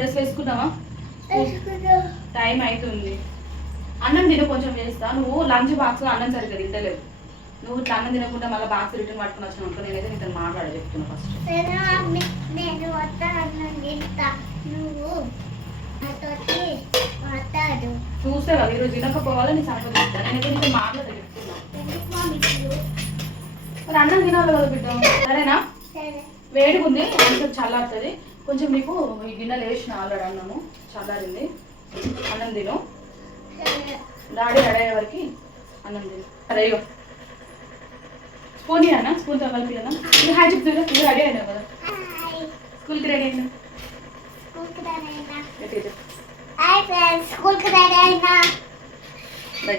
Dress వేసుకున్నావా? Time అవుతుంది. అన్నం తిన కొంచెం వేస్తా. నువ్వు లంచ్ బాక్స్ అన్నం సరిగ్గా తింటలేవు. నువ్వు ఇట్లా అన్నం తినకుండా మళ్ళీ బాక్స్ రిటర్న్ పట్టుకుని వచ్చిన అనుకో నేనైతే నీతో మాట్లాడ చెప్తున్నా ఫస్ట్. చూస్తే కదా ఈరోజు తినకపోవాలి నీ సంగతి చెప్తాను. నేనైతే నీతో మాట్లాడ చెప్తున్నా. మరి అన్నం తినాలి కదా బిడ్డ, సరేనా? వేడిగా ఉంది, కొంచెం చల్లారుతుంది. కొంచెం నీకు ఈ గిన్నెలు వేసిన ఆల్రెడీ అన్నము చల్లారింది. అన్నం తిను. డాడీ రెడీ అయ్యే వరకు అన్నం తిను. అరే స్పూన్ అన్న స్పూన్తో కలిపి అన్న. నువ్వు హాయ్ చెప్తున్నా. నువ్వు రెడీ అయినావు కదా, స్కూల్కి రెడీ అయినా. స్కూల్కి రెడీ అయినా. బై.